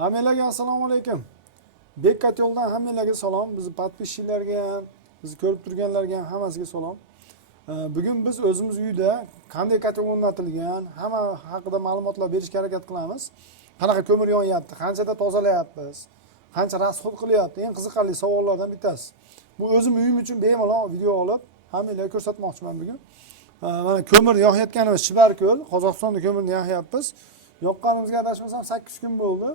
Hammalarga assalomu alaykum. Bekkat yo'ldan hammalarga salom. Bizni podpисчиlarga ham, bizni ko'rib turganlarga ham hammasiga salom. Bugun biz o'zimiz uyda qanday kotel o'rnatilgan, hamma haqida ma'lumotlar berishga harakat qilamiz. Qanaqa ko'mir yonyapti, qanchada tozalayapmiz, qancha rasxod qilyapti. Eng qiziqarli savollardan bittasi. Bu o'zim uyim uchun bemalol video olib, hammalarga ko'rsatmoqchiman bugun. Mana ko'mir yoqayotganimiz Chibarko'l, Qozog'istonda ko'mirni yoqyapmiz. Yoqqanimizga adashmasam 8 kun bo'ldi.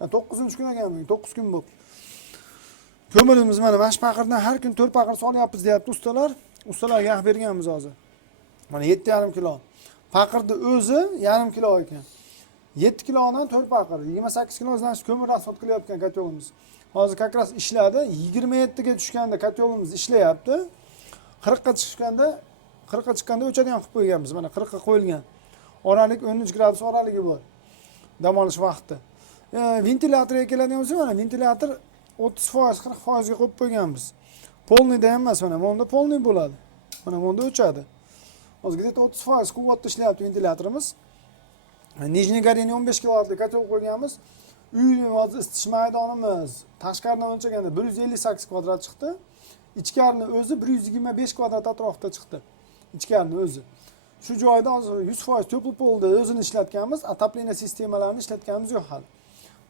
9-kun ekan bugun, 9 kun bo'ldi. Ko'mirimiz mana Mashpaqirdan har kun 4 paqir solyapmiz deyapti ustalar. Ustalarga yaq berganmiz hozir. Mana 7,5 kilo. Paqirni o'zi 1,5 kilo ekan. 7 kilodan 4 paqir, 28 kilodan ko'mir rasxod qilyapgan kotelimiz. Hozir kakras ishladi. 27 ga tushganda kotelimiz ishlayapti. 40 ga chiqqanda o'chadigan qilib qo'yganmiz. Mana 40 ga qo'yilgan. Oralik 13 gradus oraligi bor. Dam olish vaqti. Ventilyatorga keladigan bo'lsa, mana ventilyator 30%, 40% ga qo'yib qo'yganmiz. Polniyda ham emas, mana bunda polniy bo'ladi. Mana bunda o'chadi. Hozir где-то 30% quvvatda ishlayapti ventilyatorimiz. Nijniy Gorenniy 15 kilovatli kotel qo'yganmiz. Uyning hozir isitish maydonimiz tashqaridan o'lchaganda 158 kvadrat chiqdi. Ichkarni o'zi 125 kvadrat atrofida chiqdi. Ichkarni o'zi. Shu joyda hozir 100% tepli polda o'zini ishlatganmiz, отопление sistemalarini ishlatganimiz yo'q hali.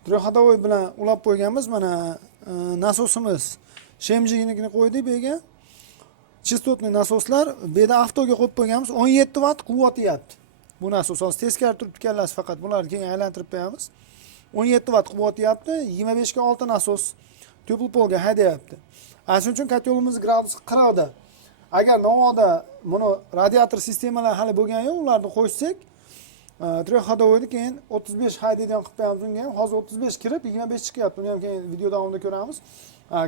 Трехходовой bilan ulab qo'yganmiz. Mana nasosimiz Shemjinikini qo'ydik bu yerga. Chistotli nasoslar bu yerda avtoga qo'yib qo'yganmiz. 17 vatt quvvat yeyapti. Bu nasos hozir teskari turib kallasi faqat bularni keyin aylantirib qo'yamiz. 17 vatt quvvat yeyapti. 25 ga 6 nasos tepli polga haydayapti. Ana shuning uchun kotelimiz gradus 40 da. Agar navoda buni radiator sistemalar hali bo'lgan yo'q, ularni qo'shsak, trexhodovoyni keyin 35 haydaydigan qilib qo'yamiz unga ham. Hozir 35 kirib 25 chiqyapti. Buni ham keyin video davomida ko'ramiz.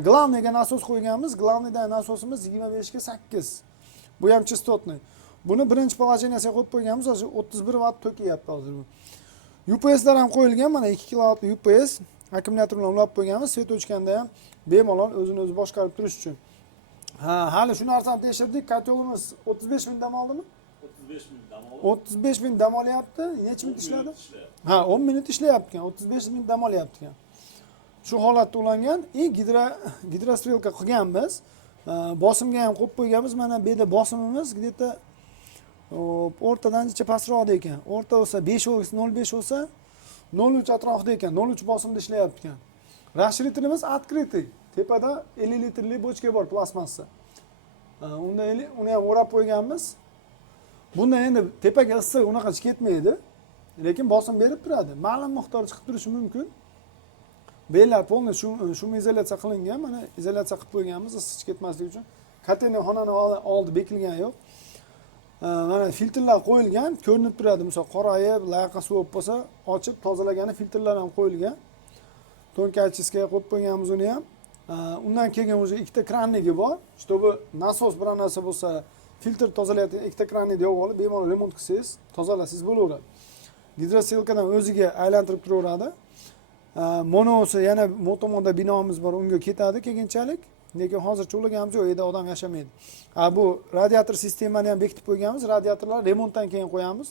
Glavniyga nasos qo'yganmiz. Glavniyda nasosimiz 25 ga 8. Bu ham chistotli. Buni birinchi положениyaga qo'yib qo'yganmiz. Hozir 31 vatt to'kiyapti hozir bu. UPSlar ham qo'yilgan. Mana 2 kilovatli UPS akkumulyator bilan ulab qo'yganmiz. Svet o'chganda ham bemalol o'zini o'zi boshqarib turish uchun. Hali shu narsani tekshirdik. Kotelimiz 35 ming dam oldimi? 35 ming dam oldi. 35 ming dam olyapti. Necha minut ishladi? 10 minut ishlayapti ekan. 35 ming dam olyapti ekan. Shu holatda ulangan. Gidrostrelka qilganmiz. Bosimga ham qo'yib qo'yganmiz. Mana bu yerda bosimimiz где-то o'rtadan necha pastroqda ekan. O'rta bo'lsa 5 bo'lsa, 0.5 bo'lsa 0.3 atrofida ekan. 0.3 bosimda ishlayapti ekan. Расширителimiz открытый. Tepada 50 litrli bochka bor, plasmassa. Unda uni ham o'rab qo'yganmiz. Bunda endi tepaga issiq unaqa chiqib ketmaydi, lekin bosim berib turadi. Ma'lum miqdor chiqib turishi mumkin. Bellar polni shum izolyatsiya qilingan, mana izolyatsiya qilib qo'yganmiz issiq chiqib ketmasligi uchun. Kotelni xonani oldi bekilgan yo'q. Mana filtrlar qo'yilgan, ko'rinib turadi. Misol qorayib, layaqa suv bo'lsa, ochib tozalagani filtrlar ham qo'yilgan. Tonkaychiskiga qo'yib qo'yganmiz uni ham. Undan keyin o'zi ikkita krannigi bor. Чтобы nasos bir narsa bo'lsa, filtr tozalayotgan ikkita krannini yo'q olib, bemalol remont qilsangiz, tozalasangiz bo'laveradi. Gidrostrelkadan o'ziga aylantirib turaveradi. Monosi yana motomonda binomiz bor, unga ketadi keyinchalik. Lekin hozircha ulaganimiz yo'q, yerda odam yashamaydi. Bu radiator sistemani ham bekitib qo'yganmiz. Radiatorlar remontdan keyin qo'yamiz.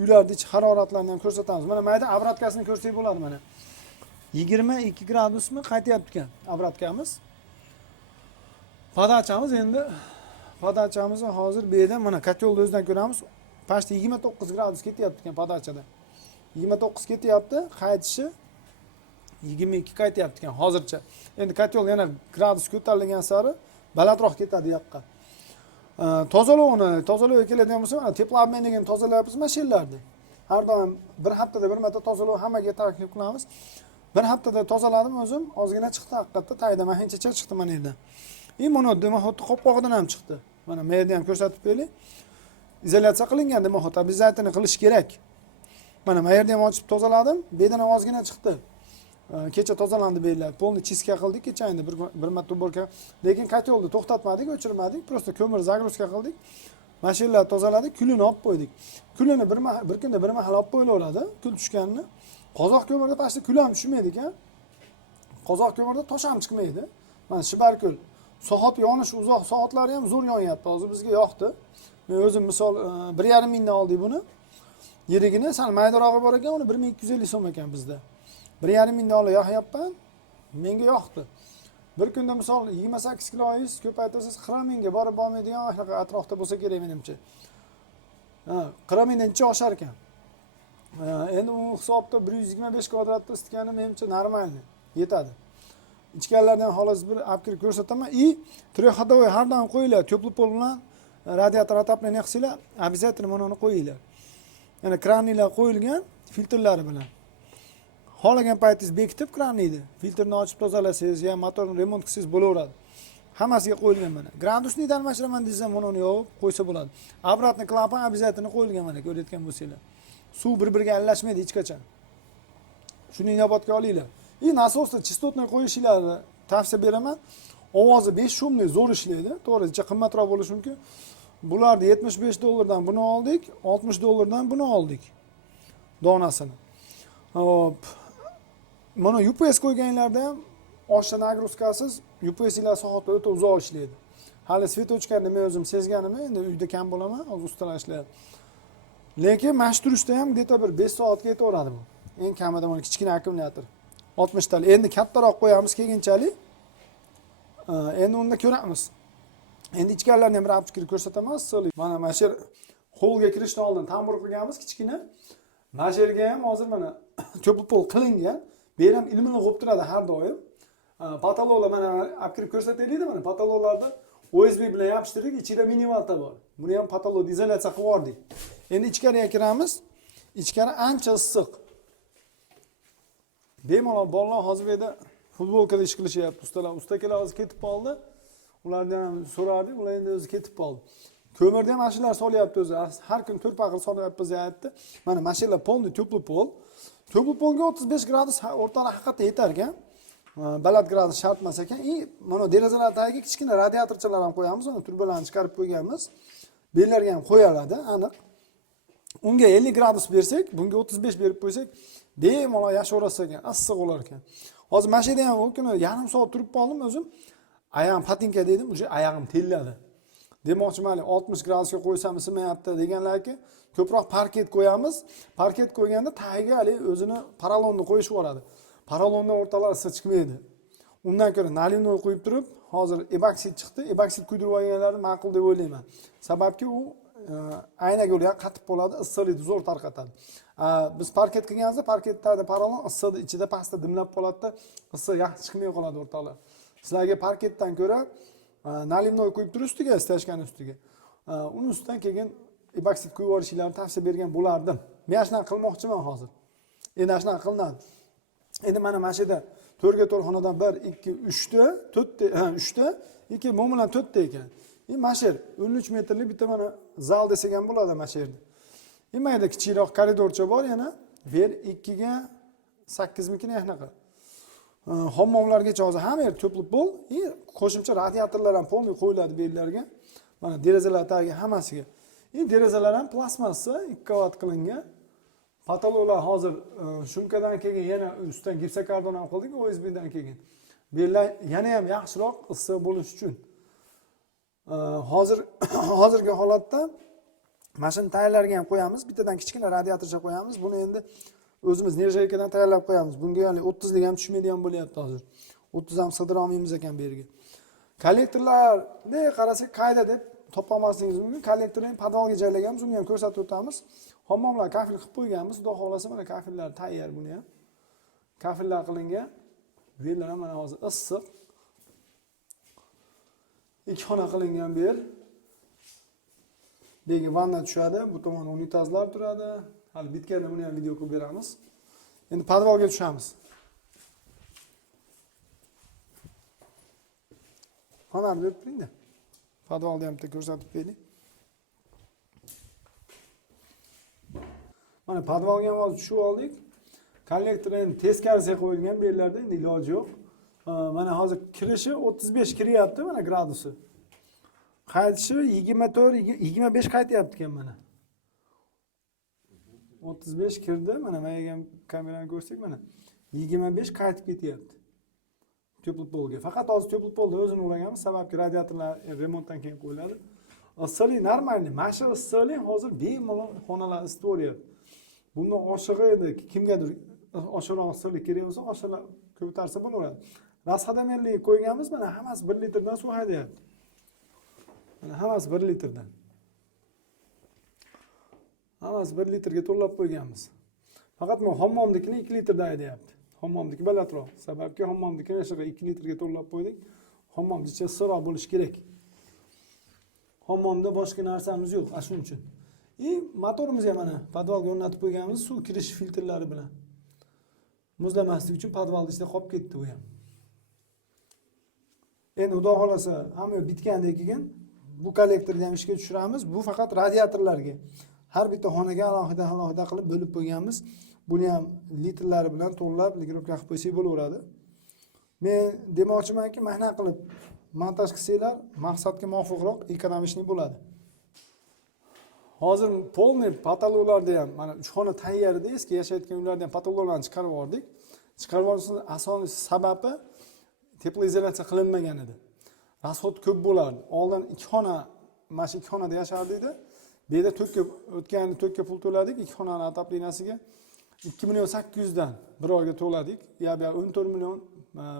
Uylarda ichki haroratlarni ham ko'rsatamiz. Mana mayda obраткасini ko'rsak bo'ladi mana. 22 gradusmi qaytyapti ekan obраткамыз. Podachamiz endi podachamizni hozir bu yerda mana kotelni o'zidan ko'ramiz. Почти 29 gradus ketyapti ekan podachada. 29 ketyapti, qaytishi 22 qaytyapti ekan hozircha. Endi kotel yana gradus ko'tarilgan sari balandroq ketadi yoqqa. Tozalovga keladigan bo'lsa, mana teplobmenligini tozalayapmiz mashinlarni. Har doim bir haftada bir marta tozalov hammaga taklif qilamiz. Bir haftada tozaladim o'zim, ozgina chiqdi haqiqatda tayda, mahinchacha chiqdi mana yerdan. Mana nima xuddi qopqog'idan ham chiqdi. Mana bu yerda ham ko'rsatib qo'yaylik. Izolyatsiya qilingan nima xuddi обязательно qilish kerak. Mana bu yerda ham ochib tozaladim, bu yerdan ham ozgina chiqdi. Kecha tozalandi bu yerlar. Polni chiska qildik kecha endi bir marta borka. Lekin kotelni to'xtatmadik, o'chirmadik, просто ko'mir zagruzka qildik. Mashinalar tozaladik, kulini olib qo'ydik. Kulini bir kunda bir mahal olib qo'yilaveradi, kul tushganini. Qozoq ko'mirda pastda kul ham tushmaydi ekan. Qozoq ko'mirda tosh ham chiqmaydi. Mana Chibarko'l soat yonish uzoq soatlari ham zo'r yonyapti. Hozir bizga yoqdi. Men o'zim misol 1,5 mingdan oldik buni. Yerigini sal maydarog'i bor ekan, uni 1250 so'm ekan bizda. 1,5 ming dollar yoqyapman. Menga yoqdi. Bir kunda misol 28 kiloingiz ko'paytirsangiz 40 mingga borib bormaydigan shunaqa atrofda bo'lsa kerak menimcha. 40 mingdan oshar ekan. Endi u hisobda 125 kvadratda isitgani menimcha normalniy, yetadi. Ichkarilardan xolos bir olib kirib ko'rsataman. Трехходовой har doim qo'yinglar, teplый pol bilan radiator отопление qilsanglar, обязательно mana uni qo'yinglar. Yana kranlar qo'yilgan filtrlari bilan. Xohlagan paytingiz bekitib kranni, filtrni ochib tozalasangiz, ya motorni remont qilsangiz bo'laveradi. Hammasiga qo'yilgan mana. Gradusnik almashtiraman desam, mana uni yopib qo'ysa bo'ladi. Обратный klapan обязательно qo'yilgan mana, ko'rayotgan bo'lsanglar. Suv bir-biriga aralashmaydi hech qachon. Shuni inobatga olinglar. Nasosni chistotni qo'yishingizni tavsiya beraman. Ovozi 5 shumli zo'r ishlaydi. To'g'ri, qimmatroq bo'lishi mumkin. Bularni 75 dollardan buni oldik, 60 dollardan buni oldik. Donasini. Hop. Mana UPS qo'yganlarda ham oshdan nagruskasiz UPSlar soatda o'ta uzoq ishlaydi. Hali svet o'chganini men o'zim sezganim, endi uyda kam bo'laman, hozir ustalar ishlayapti. Lekin mash turishda ham где-то bir 5 soatga yetaveradi bu. Eng kamida mana kichkina akkumulyator. 60 tali. Endi kattaroq qo'yamiz keyinchalik. Endi unda ko'ramiz. Endi ichkarilarni ham bir olib chiqib ko'rsataman. Mana shu holga kirishdan oldin ta'mir qilganmiz kichkina. Mana shu yerga ham hozir mana teplый pol qilingan. Bu ham ilmini qo'yib turadi har doim. Patologlar mana olib kirib ko'rsataylik-da, mana patologlarda USB bilan yopishtirdik, ichida mini valta bor. Buni ham patolog izolyatsiya qilib yubordik. Endi ichkariga kiramiz. Ichkari ancha issiq. Bemalol bolalar hozir bu yerda futbolkada ish qilishyapti ustalar. Ustakalar hozir ketib qoldi. Ulardan ham so'radik, ular endi o'zi ketib qoldi. Ko'mirda ham ashlar solyapti o'zi. Har kun 4 paqir solyapmiz aytdi. Mana mashinalar polni teplый pol. Teplый polga 35 gradus o'rtalar haqiqatda yetar ekan. Baland gradus shart emas ekan. Mana derazalar tagiga kichkina radiatorchalar ham qo'yamiz, uni turbalarni chiqarib qo'yganmiz. Bellarga ham qo'yiladi, aniq. Unga 50 gradus bersak, bunga 35 berib qo'ysak, bemalol yashaverasiz ekan, issiq bo'lar ekan. Hozir mashinada ham u kuni yarim soat turib qoldim o'zim. Ayağım patinka dedim, o'sha oyog'im telladi. Demoqchiman, 60 gradusga qo'ysam isimayapti deganlarki, ko'proq parket qo'yamiz. Parket qo'yganda tagiga hali o'zini paralonni qo'yishib yuboradi. Paralondan o'rtalar issiq chiqmaydi. Undan ko'ra nalimnoy qo'yib turib, hozir eboksid chiqdi. Eboksid quydirib olganlarni ma'qul deb o'ylayman. Sababki u aynaga ular qatib bo'ladi, issiqlikni zo'r tarqatadi. Biz parket qilganimizda parketda paralon issiqni ichida pastda dimlab qoladi-da, issiq yaxshi chiqmay qoladi o'rtalar. Sizlarga parketdan ko'ra nalimnoy qo'yib turib ustiga, stashkani ustiga. Uni ustidan keyin eboksid qo'yib yuborishinglarni tavsiya bergan bo'lardim. Men shunday qilmoqchiman hozir. Endi shunday qilinadi. Endi mana mashida 4 ga 4 xonadan 1, 2, 3 ta, 4 ta, 3 ta, 2 mo'milan 4 ta ekan. Mashir 13 metrlik bitta mana zal desak ham bo'ladi masherda. Mayda kichikroq koridorcha bor yana. Ver 2 ga 8 mikina shunaqa. Hammomlargacha hozir hamma yer teplый pol, qo'shimcha radiatorlar ham polni qo'yiladi bellarga. Mana derazalar tagiga hammasiga. Derazalar ham plastmassa 2 qavat qilingan. Patologlar hozir shumkadan keyin yana ustidan gipsokardon ham qildik, OSBdan keyin. Bellar yana ham yaxshiroq issiq bo'lish uchun. Hozirgi holatda mashina tayyorlarga ham qo'yamiz, bittadan kichkina radiatorcha qo'yamiz. Buni endi o'zimiz nержавейкаdan tayyorlab qo'yamiz. Bunga hali 30 lik ham tushmaydigan bo'lyapti hozir. 30 ham sig'dira olmaymiz ekan bu yerga. Kollektorlarni qarasak qayda deb topolmasligingiz mumkin. Kollektorni podvalga joylaganmiz, uni ham ko'rsatib o'tamiz. Hammomlar kafil qilib qo'yganmiz. Xudo xolasa mana kafillar tayyor buni ham. Kafillar qilingan. Bellar ham mana hozir issiq. 2 xona qilingan bu yer. Bega vanna tushadi, bu tomonda unitazlar turadi. Hali bitganda buni ham video qilib beramiz. Endi podvalga tushamiz. Xonar berib turing-da. Podvalni ham bitta ko'rsatib beraylik. Mana podvalga ham hozir tushib oldik. Kollektor endi teskarisiga qo'yilgan bu yerlarda, endi iloji yo'q. Mana hozir kirishi 35 kiryapti, mana gradusi. Qaytishi 24, 25 qaytyapti ekan mana. 35 kirdi, mana menga ham kamerani ko'rsak mana 25 qaytib ketyapti. Teplый polga. Faqat hozir teplый polda o'zini uraganmiz, sababki radiatorlar remontdan keyin qo'yiladi. Issiqlik normalniy, mashina issiqlik hozir bemalol xonalar isitib o'ryapti. Bundan oshig'i edi kimgadir oshiqroq issiqlik kerak bo'lsa oshiqroq ko'tarsa bo'laveradi. Rasxadamerlik qo'yganmiz, mana hammasi 1 litrdan suv haydayapti. Mana hammasi 1 litrdan. Hammasi 1 litrga to'lab qo'yganmiz. Faqat men hammomnikini 2 litrdan haydayapti. Hammomniki balandroq. Sababki hammomnikini o'sha 2 litrga to'lab qo'ydik. Hammom ichi issiqroq bo'lishi kerak. Hammomda boshqa narsamiz yo'q, shuning uchun. Motorimizni ham mana podvalga o'rnatib qo'yganmiz suv kirish filtrlari bilan. Muzlamaslik uchun podvalda ichida qolib ketdi u ham. Endi xudo xolasa hamma bitgandek keyin bu kollektorni ham ishga tushiramiz. Bu faqat radiatorlarga. Har bitta xonaga alohida qilib bo'lib qo'yganmiz. Buni ham litrlari bilan to'lab ligirovka qilib qo'ysak bo'laveradi. Men demoqchimanki, mana qilib montaj qilsanglar, maqsadga muvofiqroq ekonomishni bo'ladi. Hozir polniy patologlarda ham mana 3 xona tayyor edi, eski yashayotgan uylarda ham patologlarni chiqarib yubordik. Chiqarib yuborishning asosiy sababi teplоизоляtsiya qilinmagan edi. Rasxod ko'p bo'lardi. Oldin 2 xona, mana shu 2 xonada yashardik edi. Bu yerda to'kka pul to'ladik 2 xonani ataplinasiga. 2.800.000 dan bir oyga to'ladik. Ya 14 million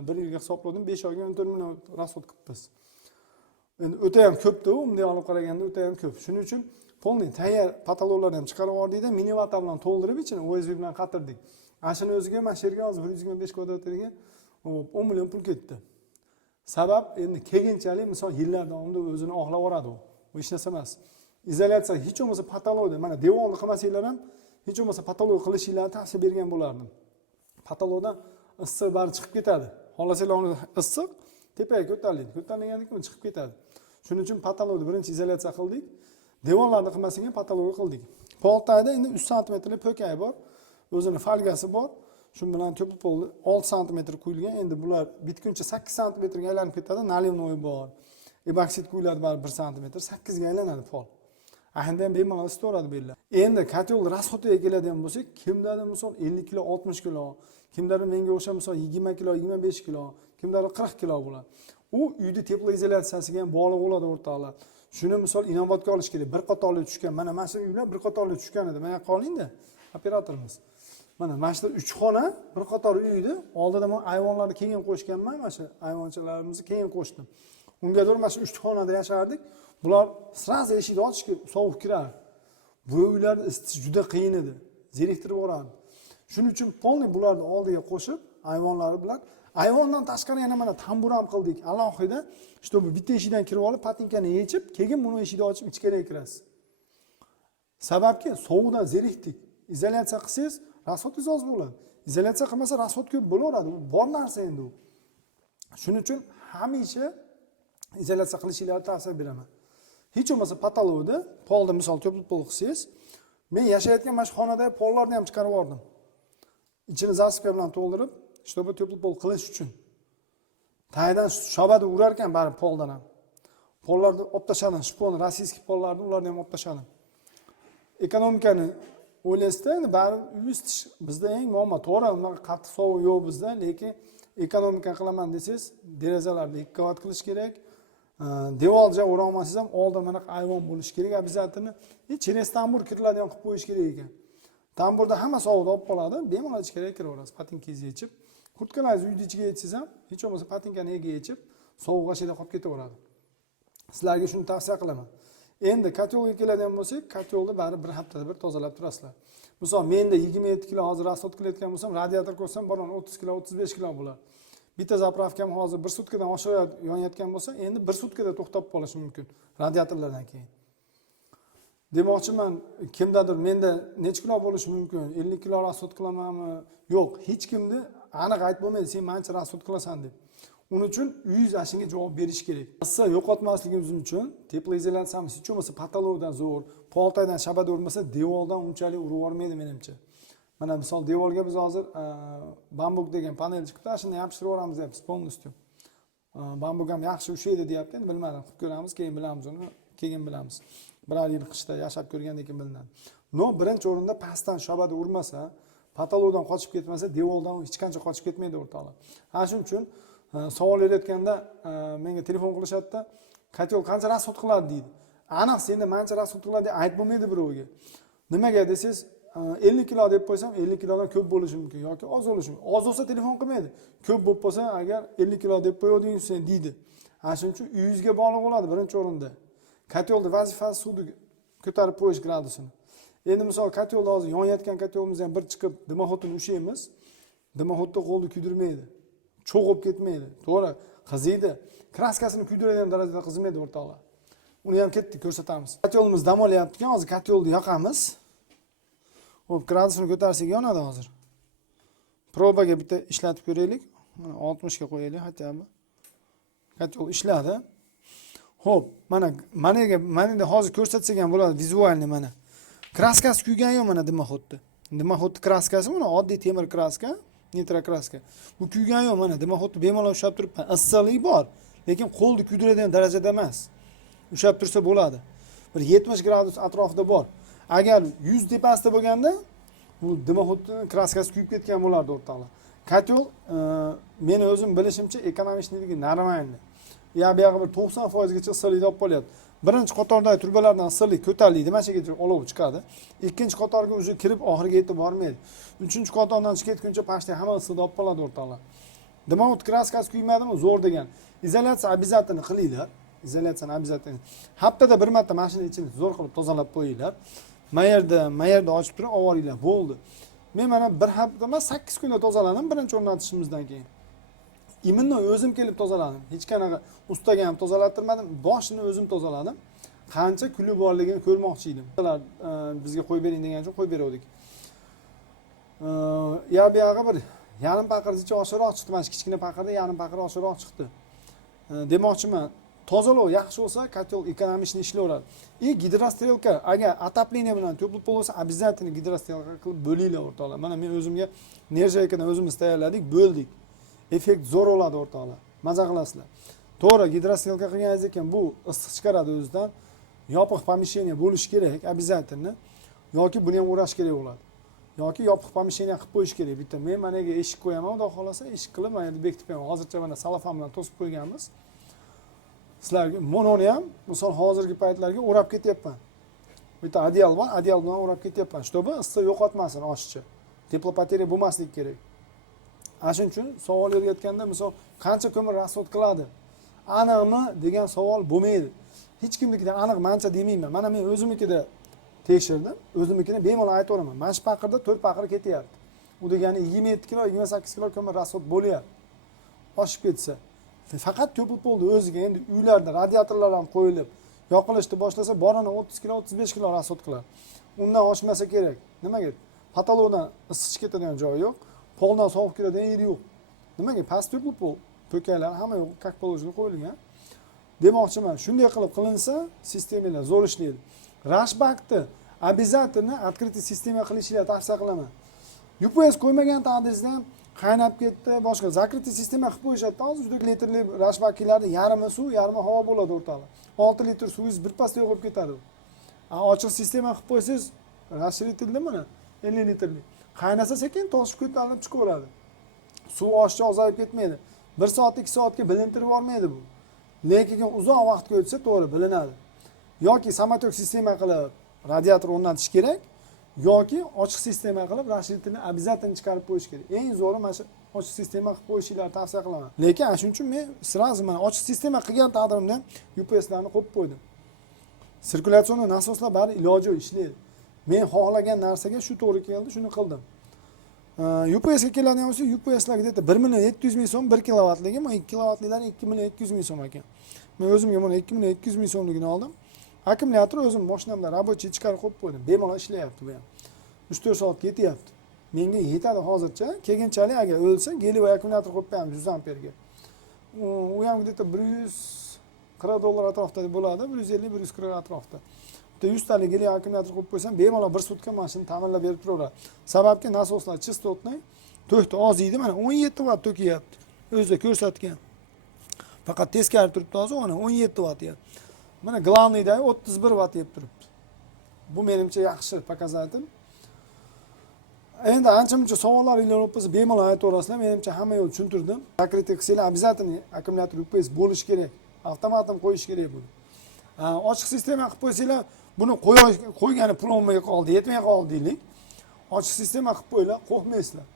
bir yilga hisobladim, 5 oyga 14 million rasxod qilibmiz. Endi o'ta ham ko'pda u, bunday olib qaraganda o'ta ham ko'p. Shuning uchun polniy tayyor patologlarni ham chiqarib yubordik-da, minivata bilan to'ldirib ichini OSB bilan qatirdik. Ashini o'ziga mana shu yerga hozir 125 kvadratga 10 million pul ketdi. Sabab endi keyinchalik misol yillar davomida o'zini oqlab yoradi u. Bu hech narsa emas. Izolyatsiya hech bo'lmasa patologda, mana devorni qilmasanglar ham hech bo'lmasa patolog qilishinglarni tavsiya bergan bo'lardim. Patologdan issiq bari chiqib ketadi. Xohlasanglar uni issiq tepaga ko'tariladi. Ko'tarilgandan keyin chiqib ketadi. Shuning uchun patologni birinchi izolyatsiya qildik. Devorlarni qilmasak ham patolog qildik. Poltayda endi 3 sm po'kay bor. O'zini falgasi bor. Shu bilan to'pib polni 6 sm quyilgan. Endi bular bitguncha 8 sm ga aylanib ketadi. Naливной bor. Eboksid quyiladi bari 1 sm, 8 ga aylanadi pol. Ahanda ham bemalol istaveradi bu yerlar. Endi katyol rasxodiga keladigan bo'lsak, kimdadir misol 50 kilo, 60 kilo, kimdadir menga o'xshab misol 20 kilo, 25 kilo, kimdadir 40 kilo bo'ladi. U uyda teplоизоляtsiyasiga ham bog'liq bo'ladi o'rtoqlar. Shuni misol inobatga olish kerak. Bir qatorli tushgan. Mana shu uylar bir qatorli tushgan edi. Mana qoling-da, operatorimiz. Mana shu 3 xona bir qator uy edi. Oldida men ayvonlarni keyin qo'shganman, mana shu ayvonchalarimizni keyin qo'shdim. Ungadir mana shu 3 xonada yashardik. Bular sraz eshikni ochishga sovuq kirar. Bu uylarda isitish juda qiyin edi. Zeriktirib o'radi. Shuning uchun polniy bularni oldiga qo'shib, ayvonlari bilan ayvondan tashqari yana mana tambur ham qildik. Alohida, чтобы bitta eshikdan kirib olib, patinkani yechib, keyin buni eshikni ochib ichkariga kirasiz. Sababki sovuqdan zerikdik. Izolyatsiya qilsangiz, rasxod izoz bo'ladi. Izolyatsiya qilmasa rasxod ko'p bo'laveradi. Bu bor narsa endi u. Shuning uchun hamisha izolyatsiya qilishinglarni tavsiya beraman. Hech bo'lmasa patologda, polda misol to'pib pol qilsangiz, men yashayotgan mana shu xonada pollarni ham chiqarib yubordim. Ichini zaspka bilan to'ldirib, чтобы to'pib pol qilish uchun. Taydan shabada urar ekan bari poldan ham. Pollarni olib tashladim, shpon, rossiyskiy pollarni ularni ham olib tashladim. Ekonomikani o'ylaysizda, endi bari uy isitish bizda eng muammo. To'g'ri, unaqa qattiq sovuq yo'q bizda, lekin ekonomika qilaman desangiz, derazalarni 2 qavat qilish kerak. Devorga o'ra olmasangiz ham oldin mana ayvon bo'lishi kerak. Обязательно через tambur kiriladigan qilib qo'yish kerak ekan. Tamburda hamma sovuqni olib qoladi, bemalol ichkariga kiraverasiz, patinkangizni yechib. Kurtkangizni uyda ichiga yechsangiz ham, hech bo'lmasa patinkani ega yechib, sovuq g'ashida qolib ketaveradi. Sizlarga shuni tavsiya qilaman. Endi katyolga keladigan bo'lsak, katyolni bari bir haftada bir tozalab turasizlar. Misol, menda 27 kilo hozir rasxod qilayotgan bo'lsam, radiator ko'rsam, boron 30 kilo, 35 kilo bo'ladi. Bitta zapravkam hozir 1 sutkadan oshiq yonayotgan bo'lsa, endi 1 sutkada to'xtab qolishi mumkin radiatorlardan keyin. Demoqchiman, kimdadir menda necha kilo bo'lishi mumkin? 50 kilo rasxod qilamanmi? Yo'q, hech kimni aniq aytib bo'lmaydi, sen mancha rasxod qilasan deb. Uning uchun uyingiz ashunga javob berish kerak. Assa yo'qotmasligimiz uchun teplоизоляtsiyamiz hech bo'lmasa patologdan zo'r, poltaydan shabada urmasa, devordan unchalik urib yormaydi menimcha. Mana misol devorga biz hozir bambuk degan panel chiqibdi, shuni yopishtirib yuboramiz deyapmiz polностью. Bambuk ham yaxshi ushlaydi deyapti, endi bilmadim, qilib ko'ramiz, keyin bilamiz uni, keyin bilamiz. Bir yil qishda yashab ko'rgandan keyin bilinadi. No, birinchi o'rinda pastdan shabada urmasa, patologdan qochib ketmasa, devordan hech qancha qochib ketmaydi o'rtoqlar. Ha, shuning uchun savol berayotganda menga telefon qilishadi-da, katyol qancha rasxod qiladi deydi. Aniq senda mancha rasxod qiladi deb aytib bo'lmaydi birovga. Nimaga desangiz, 50 kilo deb qo'ysam 50 kilodan ko'p bo'lishi mumkin yoki oz bo'lishi mumkin. Oz bo'lsa telefon qilmaydi. Ko'p bo'lib qolsa agar 50 kilo deb qo'yading sen deydi. Shuning uchun uyingizga bog'liq bo'ladi birinchi o'rinda. Kotelni vazifasi suvni ko'tarib qo'yish gradusini. Endi misol kotelda hozir yonayotgan kotelimizni ham bir chiqib dimoxotini ushlaymiz. Dimoxotda qo'lni kuydirmaydi. Cho'g'ib ketmaydi. To'g'ri, qiziydi. Kraskasini kuydiradigan darajada qizimaydi o'rtoqlar. Uni ham ketdik ko'rsatamiz. Kotelimiz dam olyapti ekan, hozir kotelni yoqamiz. Xo'p, gradusini ko'tarsak yonadi hozir. Probaga bitta ishlatib ko'raylik. Mana 60 ga qo'yaylik hattomi. Kotel ishladi. Xo'p, mana hozir ko'rsatsak ham bo'ladi vizualni mana. Kraskasi kuygan yo'q mana dimoxotni. Dimoxotni kraskasi mana oddiy temir kraska, nitro kraska. Bu kuygan yo'q mana dimoxotni bemalol ushlab turibman. Issiqlik bor, lekin qo'lni kuydiradigan darajada emas. Ushlab tursa bo'ladi. Bir 70 gradus atrofida bor. Agar 100 tepasida bo'lganda bu dimoxotni kraskasi kuyib ketgan bo'lardi o'rtoqlar. Kotel meni o'zim bilishimcha ekonomichligi normalniy. Ya bu yoqqa bir 90% gacha issiqlikni olib qolyapti. Birinchi qatordagi turbalardan issiqlik ko'tariladi, mana shu yerga olov chiqadi. Ikkinchi qatorga o'zi kirib oxiriga yetib bormaydi. Uchinchi qatordan chiqib ketguncha pashta hamma issiqni olib qoladi o'rtoqlar. Dimoxot kraskasi kuymadimi? Zo'r degan. Izolyatsiya обязательно qilinglar. Izolyatsiyani обязательно. Haftada bir marta mashina ichini zo'r qilib tozalab qo'yinglar. Mayerda ochib turib olinglar. Bo'ldi. Men mana bir hafta emas 8 kunda tozaladim birinchi o'rnatishimizdan keyin. Iminni o'zim kelib tozaladim. Hech qanaqa ustaga ham tozalattirmadim. Boshini o'zim tozaladim. Qancha kuli borligini ko'rmoqchi edim. Bizga qo'yib bering degan uchun qo'yib berdik. Ya bu yoqqa bir yarim paqircha oshiqroq chiqdi. Mana shu kichkina paqirda yarim paqir oshiqroq chiqdi. Demoqchiman, tozalov yaxshi bo'lsa, kotel ekonomичный ishlayveradi. Gidrostrelka agar отопление bilan to'plib bo'lsa, обязательно gidrostrelka qilib bo'linglar o'rtoqlar. Mana men o'zimga nerjaykadan o'zimiz tayyorladik, bo'ldik. Effekt zo'r bo'ladi o'rtoqlar. Maza qilasizlar. To'g'ri, gidrostrelka qilganingiz ekan bu issiq chiqaradi o'zidan. Yopiq помещение bo'lishi kerak, обязательно. Yoki buni ham o'rash kerak bo'ladi. Yoki yopiq помещение qilib qo'yish kerak. Bitta men managa eshik qo'yaman, xudo xolasa eshik qilib mana endi bekitib qo'yaman. Hozircha mana salafan bilan to'sib qo'yganmiz. Sizlarga mononi ham misol hozirgi paytlarga o'rab ketyapman. Bitta adyal bor, adyal bilan o'rab ketyapman. Чтобы issiq yo'qotmasin oshiqcha. Teplopoteriya bo'lmasligi kerak. Shuning uchun savol berayotganda misol qancha ko'mir rasxod qiladi? Aniqmi degan savol bo'lmaydi. Hech kimnikidan aniq mancha demayman. Mana men o'zimnikida tekshirdim. O'zimnikini bemalol aytaveraman. Mana shu paqirda 4 paqir ketyapti. U degani 27 kilo, 28 kilo ko'mir rasxod bo'lyapti. Oshib ketsa. Faqat to'pib bo'ldi o'ziga. Endi uylarda radiatorlar ham qo'yilib, yoqilishni boshlasa, borana 30 kilo, 35 kilo rasxod qiladi. Undan oshmasa kerak. Nimaga? Patologdan issiq ketadigan joyi yo'q. Poldan sovuq kiradigan yeri yo'q. Nimaga? Past to'pib pol, po'kaylar hamma yo'q, как положено qo'yilgan. Demoqchiman, shunday qilib qilinsa, sistemalar zo'r ishlaydi. Rashbakni обязательно открытый sistema qilishinglarni tavsiya qilaman. UPS qo'ymagan taqdirda ham qaynab ketdi, boshqa zakritый sistema qilib qo'yishadi. Hozir juda litrli rashbaklarni yarmi suv, yarmi havo bo'ladi o'rtoqlar. 6 litr suvingiz bir pasda yo'qolib ketadi. Ochiq sistema qilib qo'ysangiz, расширительный mana 50 litrli. Qaynasa sekin toshib ko'tarilib chiqaveradi. Suv oshiqcha ozayib ketmaydi. 1 soat, 2 soatga bilintirib olmaydi bu. Lekin uzoq vaqtga o'tsa to'g'ri bilinadi. Yoki samotok sistema qilib radiator o'rnatish kerak, yoki ochiq sistema qilib rashitilni обязательно chiqarib qo'yish kerak. Eng zo'ri mana shu ochiq sistema qilib qo'yishinglarni tavsiya qilaman. Lekin shuning uchun men sразу mana ochiq sistema qilgan taqdirimda UPSlarni qo'yib qo'ydim. Sirkulyatsionni nasoslar bari iloji ishlaydi. Men xohlagan narsaga shu to'g'ri keldi, shuni qildim. UPS ga keladigan bo'lsa, UPSlarga 1 million 700 ming so'm 1 kilovatligi, men 2 kilovatlilar 2 million 700 ming so'm ekan. Men o'zimga buni 2 million 700 ming so'mligini oldim. Akkumulyator o'zim mashinamda рабочий chiqarib qo'yib qo'ydim. Bemalol ishlayapti bu ham. 3-4 soat ketyapti. Menga yetadi hozircha. Keyinchalik agar o'lsa, geliy akkumulyator qo'yib qo'yamiz 100 amperga. U ham где-то $140 atrofida bo'ladi, 150-140 atrofida. 100 talik geliy akkumulyator qo'yib qo'ysam, bemalol 1 sutka mashina ta'minlab berib turaveradi. Sababki nasoslar chistotni to'xta oz yeydi, mana 17 vatt to'kiyapti. O'zida ko'rsatgan. Faqat teskari turibdi hozir, mana 17 vatt deyapti. Mana glavniydagi 31 vatt yeb turibdi. Bu menimcha yaxshi показатель. Endi ancha-muncha savollaringiz bo'lsa bemalol aytaverasizlar. Menimcha hamma yo'l tushuntirdim. Zakritый qilsanglar обязательно akkumulyator UPS bo'lishi kerak. Avtomatdan qo'yish kerak buni. Ochiq sistema qilib qo'ysanglar, buni qo'ygani pul olmay qoldi, yetmay qoldi deylik. ochiq sistema qilib qo'yinglar, qo'rqmaysizlar.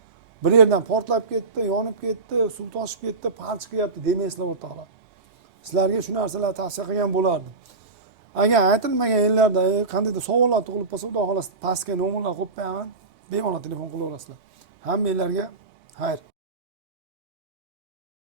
Bir yerdan portlab ketdi, yonib ketdi, suv toshib ketdi, parch qilyapti demaysizlar o'rtoqlar. Sizlarga shu narsalarni tavsiya qilgan bo'lardim. Agar aytilmagan yerlarda qandaydir savollar tug'ilib qolsa, xudo xohlasa pastga nomerlar qo'yib qo'yaman, bemalol telefon qilaverasizlar. Hammanglarga xayr.